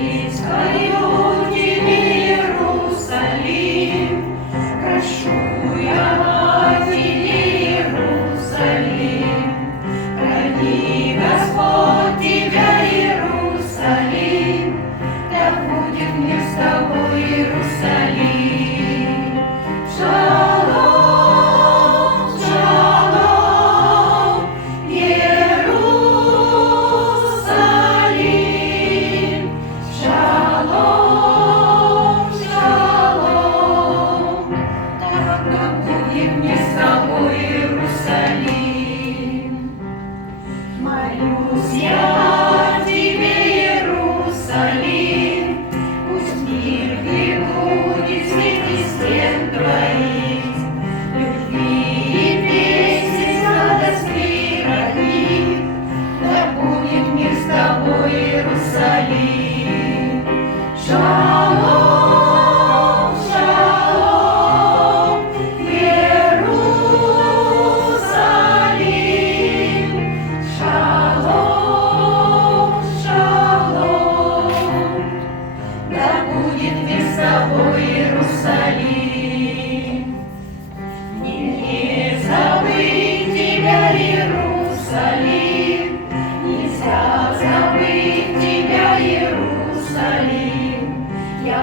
Искаю тебе, Иерусалим, прошу я тебе, Иерусалим, храни Господь тебя, Иерусалим, да будет мир с тобой, Иерусалим. Шалом, шалом, Иерусалим, шалом, шалом, да будет мир с тобой, Иерусалим. Молюсь я тебе, Иерусалим, пусть мир прибудет среди стен твоих, любви и песни сладостных родник, да будет мир с тобой, Иерусалим. Шалом, шалом, Иерусалим, шалом, шалом, да будет мир с тобой, Иерусалим. Не забыть тебя, Иерусалим, нельзя забыть тебя, Иерусалим. Я